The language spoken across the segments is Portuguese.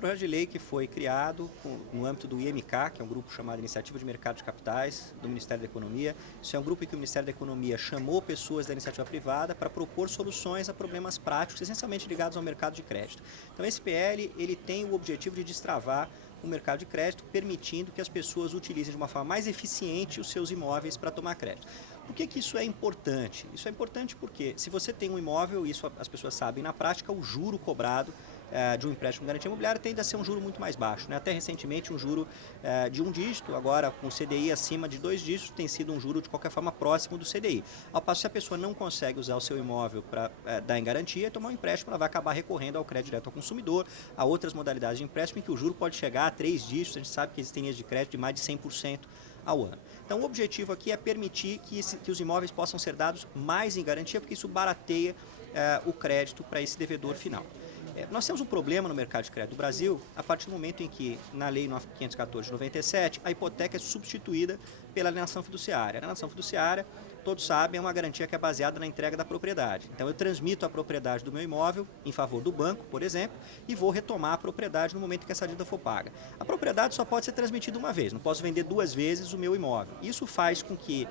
projeto de lei que foi criado no âmbito do IMK, que é um grupo chamado Iniciativa de Mercado de Capitais do Ministério da Economia. Isso é um grupo em que o Ministério da Economia chamou pessoas da iniciativa privada para propor soluções a problemas práticos, essencialmente ligados ao mercado de crédito. Então esse PL ele tem o objetivo de destravar o mercado de crédito, permitindo que as pessoas utilizem de uma forma mais eficiente os seus imóveis para tomar crédito. Por que isso é importante? Isso é importante porque se você tem um imóvel, isso as pessoas sabem na prática, o juro cobrado de um empréstimo com garantia imobiliária tende a ser um juro muito mais baixo. Né? Até recentemente um juro de um dígito, agora com o CDI acima de 2 dígitos, tem sido um juro de qualquer forma próximo do CDI. Ao passo que se a pessoa não consegue usar o seu imóvel para dar em garantia e tomar um empréstimo, ela vai acabar recorrendo ao crédito direto ao consumidor, a outras modalidades de empréstimo em que o juro pode chegar a 3 dígitos, a gente sabe que existem linhas de crédito de mais de 100% ao ano. Então o objetivo aqui é permitir que os imóveis possam ser dados mais em garantia, porque isso barateia o crédito para esse devedor final. Nós temos um problema no mercado de crédito do Brasil a partir do momento em que, na Lei 514 de 97, a hipoteca é substituída pela alienação fiduciária. A alienação fiduciária, todos sabem, é uma garantia que é baseada na entrega da propriedade. Então eu transmito a propriedade do meu imóvel em favor do banco, por exemplo, e vou retomar a propriedade no momento que essa dívida for paga. A propriedade só pode ser transmitida uma vez, não posso vender 2 vezes o meu imóvel. Isso faz com que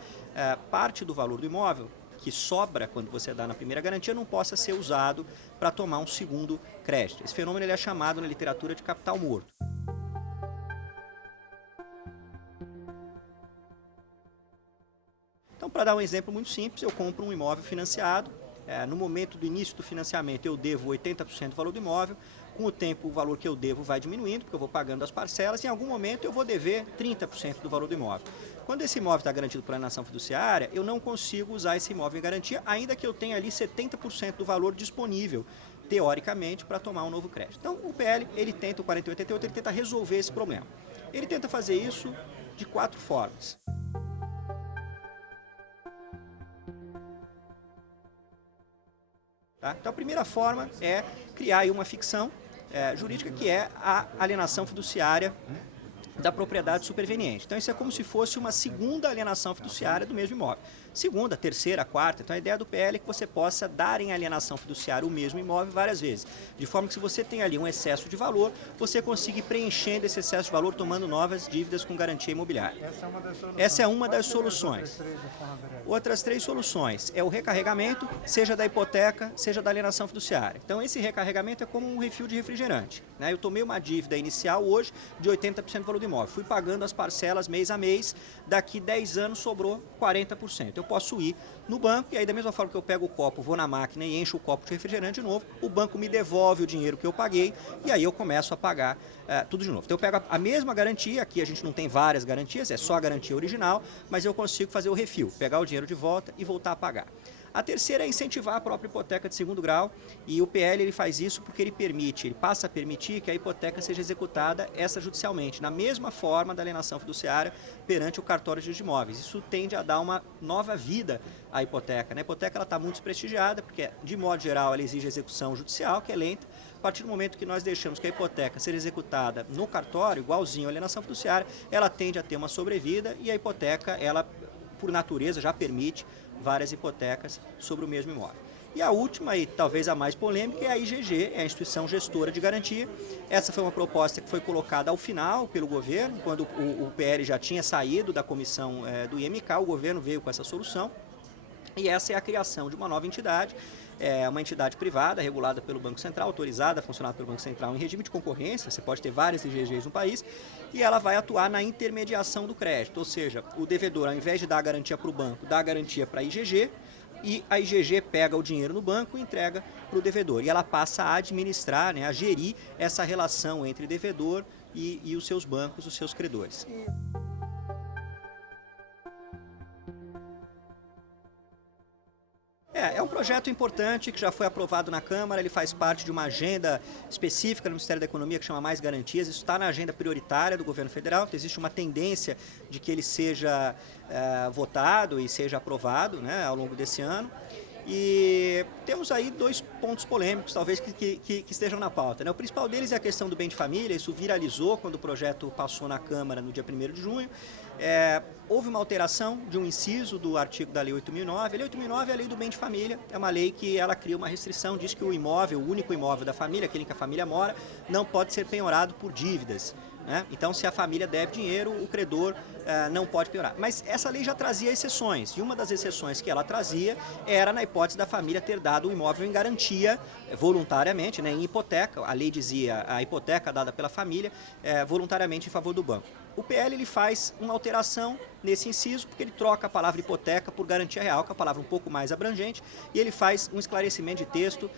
parte do valor do imóvel que sobra quando você dá na primeira garantia não possa ser usado para tomar um segundo crédito. Esse fenômeno ele é chamado na literatura de capital morto. Então, para dar um exemplo muito simples, eu compro um imóvel financiado. No momento do início do financiamento, eu devo 80% do valor do imóvel. Com o tempo, o valor que eu devo vai diminuindo, porque eu vou pagando as parcelas. Em algum momento, eu vou dever 30% do valor do imóvel. Quando esse imóvel está garantido por alienação fiduciária, eu não consigo usar esse imóvel em garantia, ainda que eu tenha ali 70% do valor disponível, teoricamente, para tomar um novo crédito. Então, o PL, ele tenta, o 4888, ele tenta resolver esse problema. Ele tenta fazer isso de 4 formas. Tá? Então, a primeira forma é criar aí uma ficção jurídica que é a alienação fiduciária da propriedade superveniente. Então, isso é como se fosse uma segunda alienação fiduciária do mesmo imóvel. Segunda, terceira, quarta. Então, a ideia do PL é que você possa dar em alienação fiduciária o mesmo imóvel várias vezes. De forma que, se você tem ali um excesso de valor, você consiga ir preenchendo esse excesso de valor, tomando novas dívidas com garantia imobiliária. Essa é uma das soluções. Outras 3 soluções é o recarregamento, seja da hipoteca, seja da alienação fiduciária. Então, esse recarregamento é como um refil de refrigerante. Né? Eu tomei uma dívida inicial hoje de 80% do valor do imóvel. Fui pagando as parcelas mês a mês, daqui 10 anos sobrou 40%. Eu posso ir no banco e aí da mesma forma que eu pego o copo, vou na máquina e encho o copo de refrigerante de novo, o banco me devolve o dinheiro que eu paguei e aí eu começo a pagar tudo de novo. Então eu pego a mesma garantia, aqui a gente não tem várias garantias, é só a garantia original, mas eu consigo fazer o refil, pegar o dinheiro de volta e voltar a pagar. A terceira é incentivar a própria hipoteca de segundo grau e o PL ele faz isso porque ele passa a permitir que a hipoteca seja executada extrajudicialmente, na mesma forma da alienação fiduciária perante o cartório de imóveis. Isso tende a dar uma nova vida à hipoteca. A hipoteca está muito desprestigiada porque, de modo geral, ela exige execução judicial, que é lenta. A partir do momento que nós deixamos que a hipoteca seja executada no cartório, igualzinho à alienação fiduciária, ela tende a ter uma sobrevida e a hipoteca, ela, por natureza, já permite várias hipotecas sobre o mesmo imóvel. E a última, e talvez a mais polêmica, é a IGG, é a Instituição Gestora de Garantia. Essa foi uma proposta que foi colocada ao final pelo governo, quando o PL já tinha saído da comissão do IMK, o governo veio com essa solução. E essa é a criação de uma nova entidade, uma entidade privada, regulada pelo Banco Central, autorizada a funcionar pelo Banco Central em regime de concorrência, você pode ter várias IGGs no país, e ela vai atuar na intermediação do crédito, ou seja, o devedor, ao invés de dar a garantia para o banco, dá a garantia para a IGG, e a IGG pega o dinheiro no banco e entrega para o devedor. E ela passa a administrar, a gerir essa relação entre devedor e os seus bancos, os seus credores. É um projeto importante que já foi aprovado na Câmara, ele faz parte de uma agenda específica no Ministério da Economia que chama Mais Garantias, isso está na agenda prioritária do governo federal, então existe uma tendência de que ele seja votado e seja aprovado ao longo desse ano. E temos aí 2 pontos polêmicos, talvez, que estejam na pauta. O principal deles é a questão do bem de família, isso viralizou quando o projeto passou na Câmara no dia 1º de junho. Houve uma alteração de um inciso do artigo da Lei 8.009. A Lei 8.009 é a Lei do Bem de Família, é uma lei que ela cria uma restrição, diz que o imóvel, o único imóvel da família, aquele em que a família mora, não pode ser penhorado por dívidas. Né? Então, se a família deve dinheiro, o credor não pode penhorar. Mas essa lei já trazia exceções, e uma das exceções que ela trazia era na hipótese da família ter dado o imóvel em garantia voluntariamente, né, em hipoteca. A lei dizia a hipoteca dada pela família voluntariamente em favor do banco. O PL ele faz uma alteração nesse inciso, porque ele troca a palavra hipoteca por garantia real, que é uma palavra um pouco mais abrangente, e ele faz um esclarecimento de texto,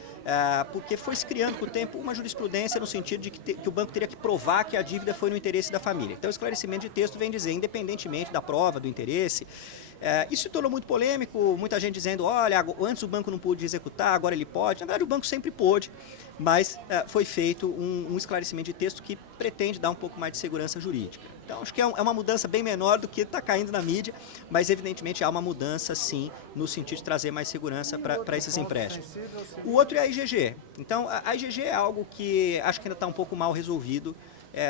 porque foi se criando com o tempo uma jurisprudência no sentido de que o banco teria que provar que a dívida foi no interesse da família. Então, o esclarecimento de texto vem dizer, independentemente da prova do interesse, isso se tornou muito polêmico, muita gente dizendo, olha, antes o banco não pôde executar, agora ele pode. Na verdade, o banco sempre pôde, mas foi feito um esclarecimento de texto que pretende dar um pouco mais de segurança jurídica. Então, acho que é uma mudança bem menor do que está caindo na mídia, mas evidentemente há uma mudança, sim, no sentido de trazer mais segurança para esses empréstimos. O outro é a IGG. Então, a IGG é algo que acho que ainda está um pouco mal resolvido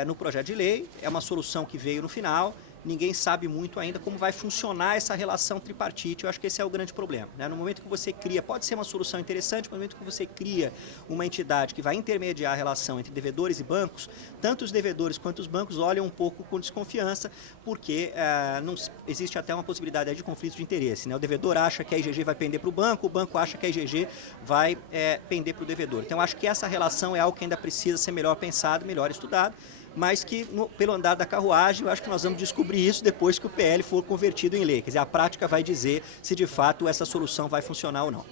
no projeto de lei, é uma solução que veio no final. Ninguém sabe muito ainda como vai funcionar essa relação tripartite. Eu acho que esse é o grande problema. Né? No momento que você cria, pode ser uma solução interessante, no momento que você cria uma entidade que vai intermediar a relação entre devedores e bancos, tanto os devedores quanto os bancos olham um pouco com desconfiança, porque não, existe até uma possibilidade de conflito de interesse. Né? O devedor acha que a IGG vai pender para o banco acha que a IGG vai pender para o devedor. Então, acho que essa relação é algo que ainda precisa ser melhor pensado, melhor estudado, mas que, pelo andar da carruagem, eu acho que nós vamos descobrir isso depois que o PL for convertido em lei. Quer dizer, a prática vai dizer se de fato essa solução vai funcionar ou não.